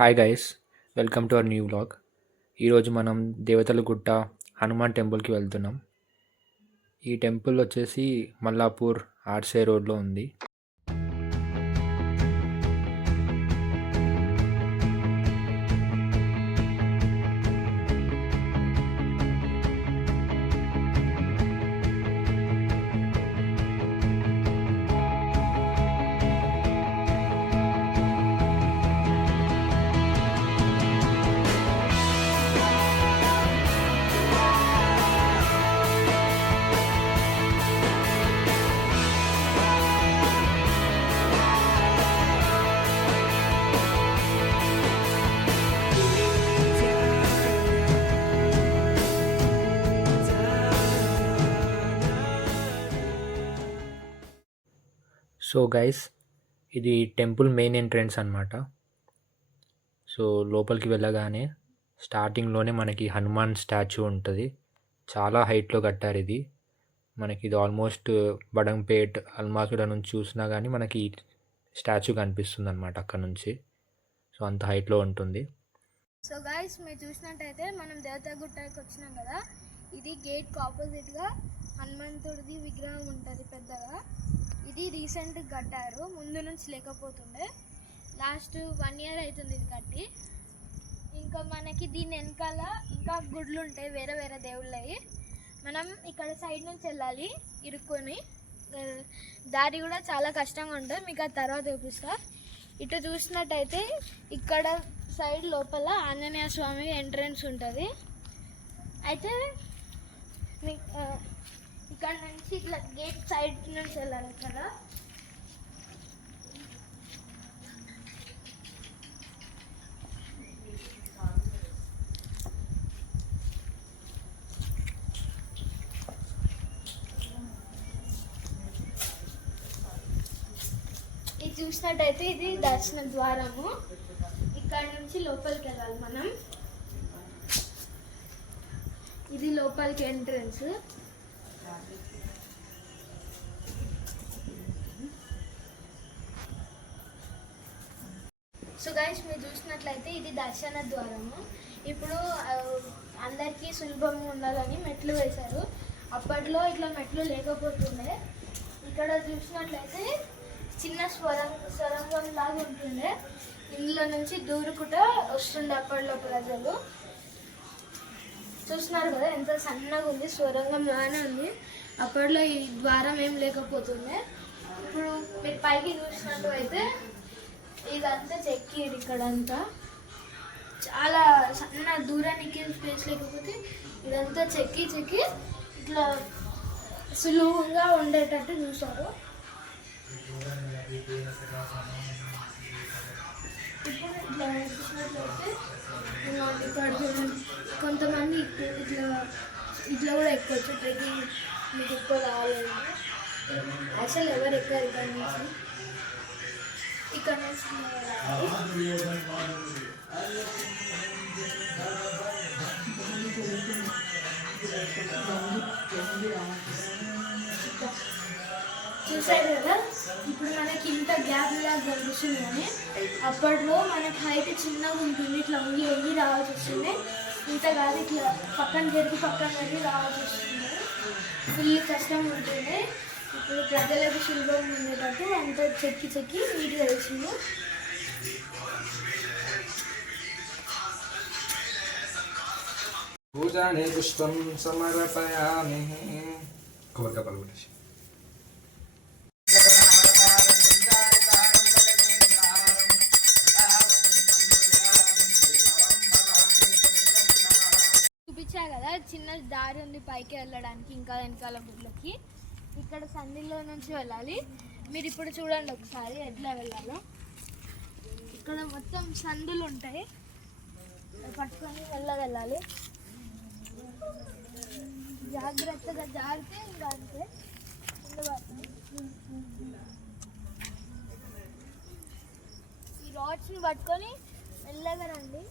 Hi guys, welcome to our new vlog. ఈరోజు మనం దేవతల గుట్ట హనుమాన్ టెంపుల్కి వెళ్తున్నాం. ఈ టెంపుల్ వచ్చేసి మల్లాపూర్ ఆర్సే రోడ్లో ఉంది. సో గైస్, ఇది టెంపుల్ మెయిన్ ఎంట్రన్స్ అన్నమాట. సో లోపలికి వెళ్ళగానే స్టార్టింగ్లోనే మనకి హనుమాన్ స్టాచ్యూ ఉంటుంది. చాలా హైట్లో కట్టారు ఇది. మనకి ఇది ఆల్మోస్ట్ బడంపేట్ అల్మాసుడ నుంచి చూసినా కానీ మనకి స్టాచ్యూ కనిపిస్తుంది అనమాట అక్కడ నుంచి. సో అంత హైట్లో ఉంటుంది. సో గైస్, మీరు చూసినట్టయితే మనం దేవతగుట్టకి వచ్చినాం కదా. ఇది గేట్కి ఆపోజిట్గా హనుమంతుడిది విగ్రహం ఉంటుంది పెద్దగా. ఇది రీసెంట్గా కట్టారు, ముందు నుంచి లేకపోతుండే. లాస్ట్ 1 year అవుతుంది ఇది కట్టి. ఇంకా మనకి దీని వెనకాల ఇంకా గుడ్లు ఉంటాయి, వేరే వేరే దేవుళ్ళవి. మనం ఇక్కడ సైడ్ నుంచి వెళ్ళాలి ఇరుక్కొని. దారి కూడా చాలా కష్టంగా ఉంటుంది, మీకు ఆ తర్వాత చూపిస్తా. ఇటు చూసినట్టయితే ఇక్కడ సైడ్ లోపల ఆంజనేయ స్వామి ఎంట్రన్స్ ఉంటుంది. అయితే ఇక్కడ నుంచి ఇట్లా గేట్ సైడ్ నుంచి వెళ్ళాలి. ఇక్కడ ఇది చూసినట్టయితే ఇది దర్శన ద్వారము. ఇక్కడ నుంచి లోపలికి వెళ్ళాలి మనం. ఇది లోపలికి ఎంట్రన్స్. సో గైస్, మీరు చూసినట్లయితే ఇది దర్శన ద్వారము. ఇప్పుడు అందరికీ సులభంగా ఉండాలని మెట్లు వేశారు. అప్పట్లో ఇట్లా మెట్లు లేకపోతుండే. ఇక్కడ చూసినట్లయితే చిన్న స్వరంగం లాగా ఉంటుండే. ఇందులో నుంచి దూరుకుంటా వస్తుండే అప్పట్లో ప్రజలు. చూస్తున్నారు కదా ఎంత సన్నగా ఉంది, స్వరంగం లానే ఉంది. అప్పట్లో ఈ ద్వారం ఏం లేకపోతుండే. ఇప్పుడు మీరు పైకి చూసినట్టు అయితే ఇదంతా చెక్కిరు. ఇక్కడంతా చాలా సన్న దూరానికి స్పేస్ లేకపోతే ఇదంతా చెక్కి ఇట్లా సులువుగా ఉండేటట్టు చూసారు. ఇప్పుడు ఇట్లా చూసినట్లయితే ఇక్కడ కొంతమంది ఇట్లా కూడా ఎక్కొచ్చు. ట్రెక్కింగ్ మీకు ఎక్కువ కావాలంటే అసలు ఎవరు ఎక్కారు ఇక్కడ నుంచి చూసారు కదా. ఇప్పుడు మనకి ఇంత గ్యాప్ లాగా కనిపిస్తుంది, కానీ అప్పట్లో మనకి హైట్ చిన్నగా ఉంటుంది. ఇట్లా వంగి రావాల్సి వస్తుంది. ఇంత కాదు, ఇట్లా పక్కన జరిగి రావాల్సి వస్తుంది. ఫుల్ కష్టం ఉంటుంది. ఇప్పుడు ప్రజలకు సులభంగా ఉండేటట్టు అంత చెక్కి నీట్గా వేసింది. పూజాని పుష్పం సమర్పయామి. చూపించా కదా, చిన్న దారి ఉంది పైకి వెళ్ళడానికి, ఇంకా వెనకాల గుడ్లకి. ఇక్కడ సందులో నుంచి వెళ్ళాలి. మీరు ఇప్పుడు చూడండి ఒకసారి ఎట్లా వెళ్ళాలో. ఇక్కడ మొత్తం సందులు ఉంటాయి, పట్టుకొని వెళ్ళాలి. జాగ్రత్తగా జారితే ఇంకా అంతే. ఈ రాడ్స్ని పట్టుకొని మెల్లగా రండి.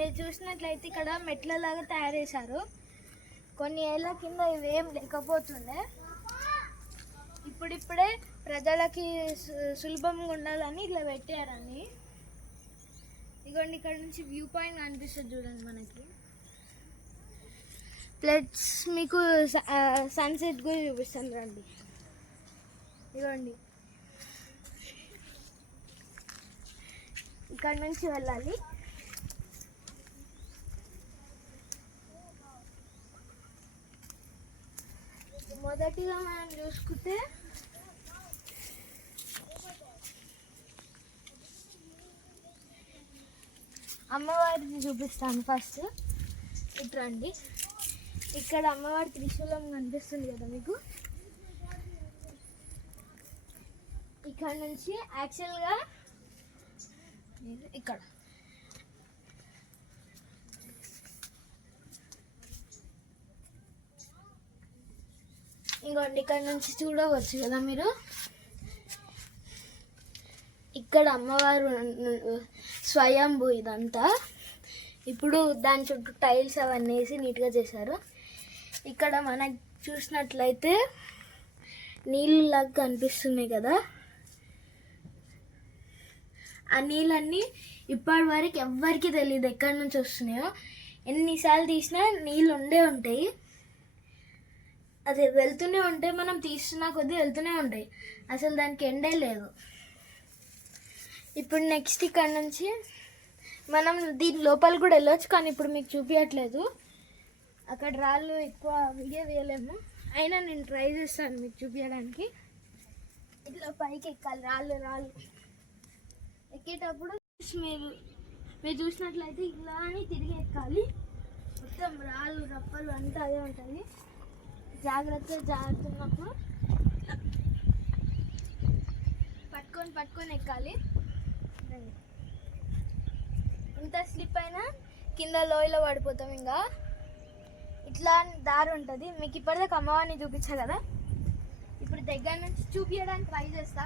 మీరు చూసినట్లయితే ఇక్కడ మెట్లలాగా తయారు చేశారు. కొన్ని ఏళ్ళ కింద ఇవేం లేకపోతుండే, ఇప్పుడిప్పుడే ప్రజలకి సులభంగా ఉండాలని ఇట్లా పెట్టారని. ఇదిగోండి, ఇక్కడ నుంచి వ్యూ పాయింట్ కనిపిస్తుంది చూడండి మనకి. ప్లస్ మీకు సన్సెట్ కూడా చూపిస్తాను రండి. ఇదిగోండి, ఇక్కడ నుంచి వెళ్ళాలి. మొదటిగా మనం చూసుకుంటే అమ్మవారిని చూపిస్తాను. ఫస్ట్ ఇటు రండి. ఇక్కడ అమ్మవారి త్రిశూలం కనిపిస్తుంది కదా మీకు. ఇక్కడ నుంచి యాక్చువల్గా ఇక్కడ ఇంకోండి, ఇక్కడ నుంచి చూడవచ్చు కదా మీరు. ఇక్కడ అమ్మవారు స్వయంభూ ఇదంతా. ఇప్పుడు దాని చుట్టూ టైల్స్ అవన్నీ వేసి నీట్గా చేశారు. ఇక్కడ మనకు చూసినట్లయితే నీళ్ళలాగా కనిపిస్తున్నాయి కదా. ఆ నీళ్ళన్నీ ఇప్పటి వరకు ఎవ్వరికి తెలియదు ఎక్కడి నుంచి వస్తున్నాయో. ఎన్నిసార్లు తీసినా నీళ్ళు ఉండే ఉంటాయి, అది వెళ్తూనే ఉంటాయి. మనం తీస్తున్న కొద్దీ వెళ్తూనే ఉంటాయి, అసలు దానికి ఎండే లేదు. ఇప్పుడు నెక్స్ట్ ఇక్కడ నుంచి మనం దీని లోపల కూడా వెళ్ళొచ్చు, కానీ ఇప్పుడు మీకు చూపించట్లేదు. అక్కడ రాళ్ళు ఎక్కువ వీడియో తీయలేము, అయినా నేను ట్రై చేస్తాను మీకు చూపించడానికి. ఇట్లా పైకి ఎక్కాలి, రాళ్ళు రాళ్ళు ఎక్కేటప్పుడు మీరు చూసినట్లయితే ఇలా అని తిరిగి ఎక్కాలి. మొత్తం రాళ్ళు రప్పలు అంతా అదే ఉంటుంది. జాగ్రత్తగా జాగ్రత్తన్నప్పుడు పట్టుకొని ఎక్కాలి. ఇంత స్లిప్ అయినా కింద లోయలో పడిపోతాం. ఇంకా ఇట్లా దారి ఉంటుంది. మీకు ఇప్పటిదాకా అమ్మవారిని చూపించా కదా, ఇప్పుడు దగ్గర నుంచి చూపించడానికి ట్రై చేస్తా.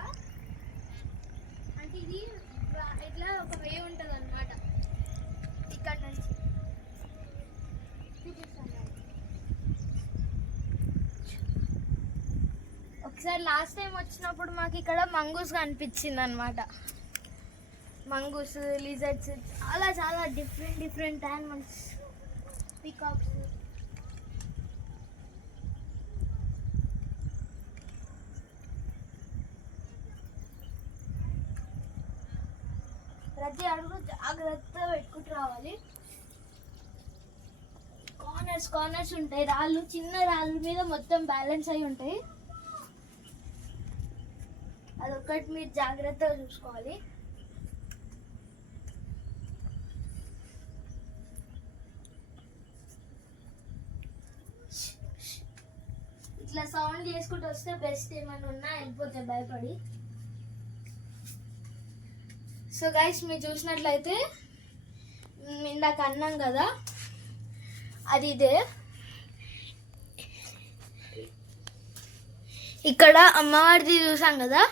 అంటే ఇది ఇట్లా ఒక వే ఉంటుంది అన్నమాట. ఇక్కడ నుంచి చూపిస్తాను. ఒకసారి లాస్ట్ టైం వచ్చినప్పుడు మాకు ఇక్కడ మంగూస్ కనిపించింది అనమాట. మంగూస్, లిజర్డ్స్, చాలా చాలా డిఫరెంట్ యానిమల్స్, పీకాక్స్. ప్రతి అడుగు జాగ్రత్తగా పెట్టుకుంటూ రావాలి. కార్నర్స్ ఉంటాయి, రాళ్ళు, చిన్న రాళ్ళ మీద మొత్తం బ్యాలెన్స్ అయి ఉంటాయి. అదొక్కటి మీరు జాగ్రత్తగా చూసుకోవాలి. ఇట్లా సౌండ్ చేసుకుంటూ వస్తే బెస్ట్. ఏమైనా ఉన్నా వెళ్ళిపోతాయి భయపడి. సో గైస్, మీరు చూసినట్లయితే ఇందాక అన్నాం కదా, అది ఇదే. ఇక్కడ అమ్మవారిది చూసాం కదా,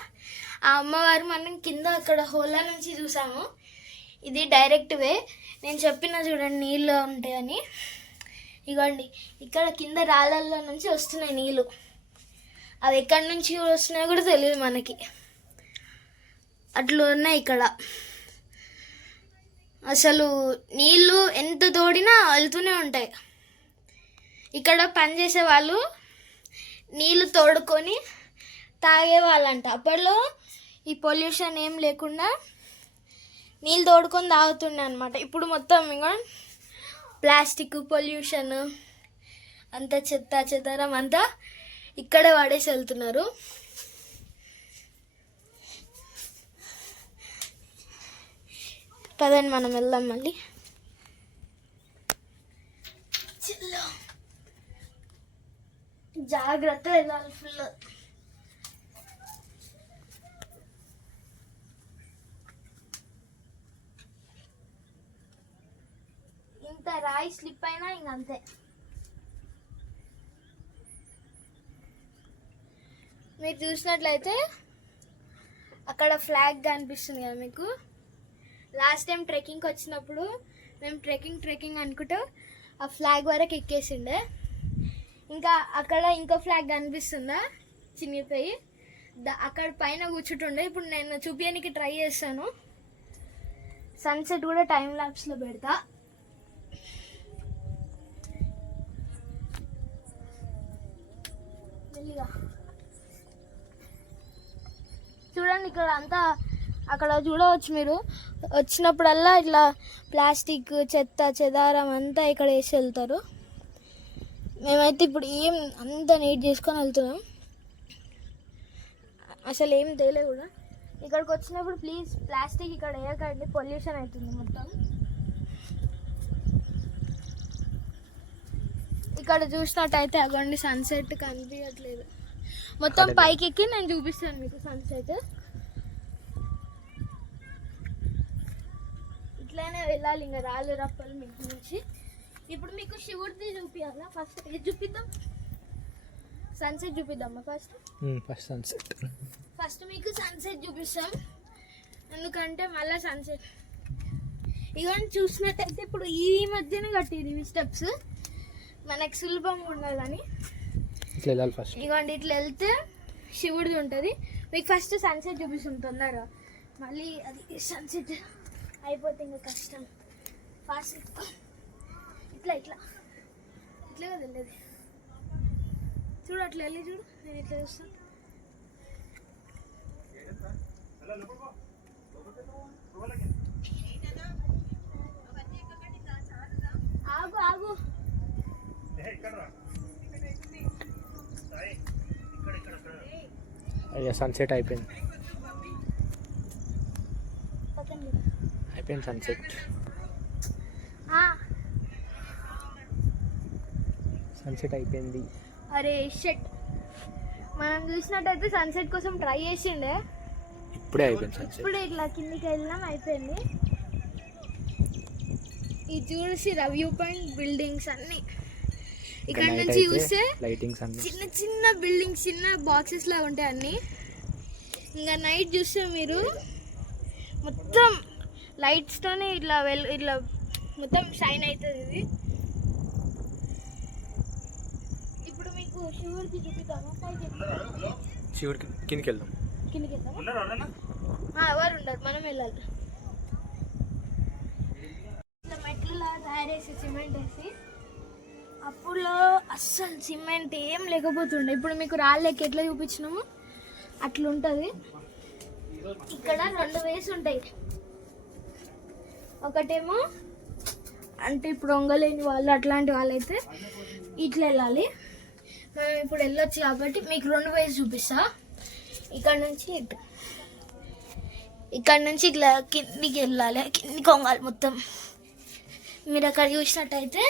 ఆ అమ్మవారు మనం కింద అక్కడ హోలా నుంచి చూసాము. ఇది డైరెక్ట్ వే. నేను చెప్పిన చూడండి నీళ్ళు ఉంటాయని. ఇగోండి, ఇక్కడ కింద రాళ్ళల్లో నుంచి వస్తున్నాయి నీళ్ళు. అవి ఎక్కడి నుంచి వస్తున్నాయో కూడా తెలియదు మనకి, అట్లా ఉన్నాయి ఇక్కడ. అసలు నీళ్ళు ఎంత తోడినా వెళ్తూనే ఉంటాయి. ఇక్కడ పనిచేసే వాళ్ళు నీళ్ళు తోడుకొని తాగేవాళ్ళంట. అప్పట్లో ఈ పొల్యూషన్ ఏం లేకుండా నీళ్ళు తోడుకొని తాగుతుండే అనమాట. ఇప్పుడు మొత్తం ఇంకా ప్లాస్టిక్ పొల్యూషన్ అంతా చెత్తరం అంతా ఇక్కడే వాడేసి వెళ్తున్నారు. పదండి మనం వెళ్దాం మళ్ళీ. జాగ్రత్త వెళ్ళాలి ఫుల్. ఇంత రాయి స్లిప్ అయినా ఇంకంతే. మీరు చూసినట్లయితే అక్కడ ఫ్లాగ్ కనిపిస్తుంది కదా మీకు. లాస్ట్ టైం ట్రెక్కింగ్కి వచ్చినప్పుడు మేము ట్రెక్కింగ్ అనుకుంటూ ఆ ఫ్లాగ్ వరకు ఎక్కేసిండే. ఇంకా అక్కడ ఇంకో ఫ్లాగ్ కనిపిస్తుందా చినిగిపోయి, అక్కడ పైన కూర్చుంటుండే. ఇప్పుడు నేను చూపించడానికి ట్రై చేస్తాను. సన్సెట్ కూడా టైం ల్యాప్స్లో పెడతా. చూడండి ఇక్కడ అంతా, అక్కడ చూడవచ్చు మీరు. వచ్చినప్పుడల్లా ఇట్లా ప్లాస్టిక్ చెత్త చెదారం అంతా ఇక్కడ వేసి వెళ్తారు. మేమైతే ఇప్పుడు ఏం అంతా నీట్ చేసుకొని వెళ్తున్నాం. అసలు ఏం తేలే కూడా. ఇక్కడికి వచ్చినప్పుడు ప్లీజ్ ప్లాస్టిక్ ఇక్కడ వేయకండి, పొల్యూషన్ అవుతుంది మొత్తం. ఇక్కడ చూసినట్టయితే అగోండి సన్సెట్ కనిపించట్లేదు. మొత్తం పైకి ఎక్కి నేను చూపిస్తాను మీకు సన్సెట్. ఇట్లానే వెళ్ళాలి ఇంకా రాళ్ళు రప్పలు మీకు నుంచి. ఇప్పుడు మీకు శివుడిది చూపించాలా? ఫస్ట్ ఇది చూపిద్దాం, సన్సెట్ చూపిద్దామా? First sunset. ఫస్ట్ మీకు సన్సెట్ చూపిస్తాం, ఎందుకంటే మళ్ళీ సన్సెట్ ఇవన్నీ చూసినట్టయితే ఇప్పుడు ఈ మధ్యన కట్టిరు ఇవి స్టెప్స్, మనకు సులభంగా ఉండాలని. ఇట్లా వెళ్ళాలి ఫస్ట్. ఇవ్వండి ఇట్లా వెళ్తే శివుడిది ఉంటుంది. మీకు ఫస్ట్ సన్సెట్ చూపిస్తాం తొందరగా, మళ్ళీ అది సన్సెట్ అయిపోతే ఇంకా కష్టం. ఫాస్ట్ ఇట్లా ఇట్లా ఇట్లా కదా వెళ్ళేది. చూడు అట్లా వెళ్ళి చూడు, నేను ఇట్లా చూస్తాను. ఆగు ఆగు. అయ్యా సన్సెట్ అయిపోయింది. అయిపోయింది సన్సెట్. సన్సెట్ అయిపోయింది. అరే షెట్, మనం చూసినట్టయితే సన్సెట్ కోసం ట్రై చేసిండే, ఇప్పుడే అయిపోయింది సన్సెట్. ఇప్పుడే ఇట్లా కిందికి వెళ్ళినాం, అయిపోయింది. ఇది చూసి వ్యూ పాయింట్ బిల్డింగ్స్ అన్ని ఇక్కడ నుంచి చూస్తే లైటింగ్స్ అన్ని చిన్న చిన్న బిల్డింగ్స్, చిన్న బాక్సెస్ లా ఉంటాయి అన్ని. ఇంకా నైట్ చూస్తే మీరు మొత్తం లైట్స్ తోనే ఇట్లా ఇట్లా మొత్తం షైన్ అవుతుంది ఇది. ఇప్పుడు మీకు శివుడికి చూపిద్దామా? శివుడికి కిందికి వెళ్దాం. కిందికి వెళ్దామా? ఎవరు ఉండరు, మనం వెళ్ళాలి. ఇట్లా మెట్లలా తయారు చేసి సిమెంట్ వేసి, అప్పుడులో అస్సలు సిమెంట్ ఏం లేకపోతుండే. ఇప్పుడు మీకు రాళ్ళకి ఎట్లా చూపించినాము అట్లా ఉంటుంది. ఇక్కడ 2 వేస్ ఉంటాయి. ఒకటేమో అంటే ఇప్పుడు వంగలేని వాళ్ళు అట్లాంటి వాళ్ళైతే ఇట్లా వెళ్ళాలి. మనం ఇప్పుడు వెళ్ళొచ్చు కాబట్టి మీకు 2 వేస్ చూపిస్తా. ఇక్కడ నుంచి ఇటు, ఇక్కడ నుంచి ఇట్లా కిందికి వెళ్ళాలి, కిందికి వంగాలి మొత్తం. మీరు అక్కడ చూసినట్టయితే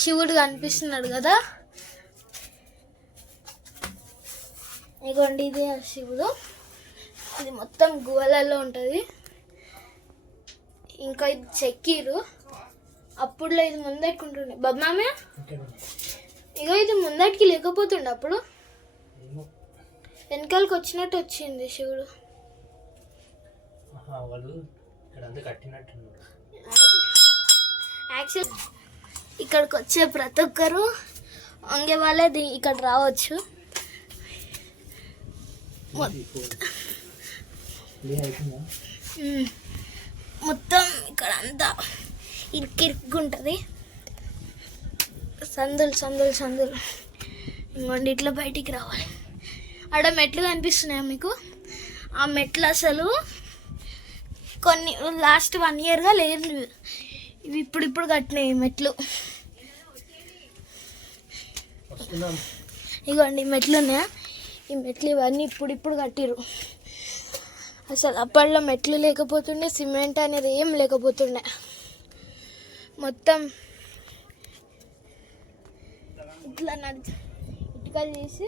శివుడు కనిపిస్తున్నాడు కదా, ఇదిగోండి ఇది శివుడు. ఇది మొత్తం గుహలలో ఉంటుంది. ఇంకా ఇది చెక్కిరు, అప్పుడులో ఇది ముందట్టుకుంటుండే. బాబామే ఇగో ఇది ముందటికి లేకపోతుండే, అప్పుడు వెనకాలకి వచ్చినట్టు వచ్చింది శివుడు. యాక్చువల్ ఇక్కడికి వచ్చే ప్రతి ఒక్కరు వంగే వాళ్ళే ఇక్కడ రావచ్చు. మొత్తం ఇక్కడ అంతా ఇరుక్కుంటుంది, సందులు సందులు సందులు. ఇంకోండి ఇట్లా బయటికి రావాలి. ఆడ మెట్లు కనిపిస్తున్నాయా మీకు? ఆ మెట్లు అసలు కొన్ని లాస్ట్ 1 ఇయర్గా లేదు, ఇవి ఇప్పుడు కట్టినాయి మెట్లు. ఇగోండి మెట్లు ఉన్నాయా? ఈ మెట్లు ఇవన్నీ ఇప్పుడు కట్టిరు. అసలు అప్పట్లో మెట్లు లేకపోతుండే, సిమెంట్ అనేది ఏం లేకపోతుండే. మొత్తం ఇట్లా ఇటుకలు చేసి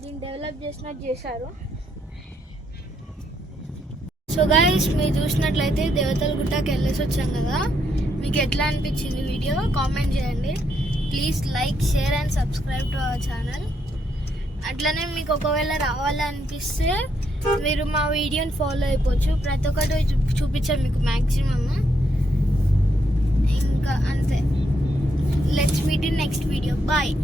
దీన్ని డెవలప్ చేసినట్టు చేశారు. సో గైస్, మీరు చూసినట్లయితే దేవతల గుట్టకి వెళ్ళేసి వచ్చాం కదా, మీకు ఎట్లా అనిపించింది వీడియో కామెంట్ చేయండి. Please like, share and subscribe to our channel. అట్లనే మీకు ఒకవేళ రావాలనిపిస్తే మీరు మా వీడియోని ఫాలో అయిపోవచ్చు. ప్రతి ఒక్కటి చూపించాం మీకు మ్యాక్సిమమ్. ఇంకా అంతే. Let's meet in next video. Bye.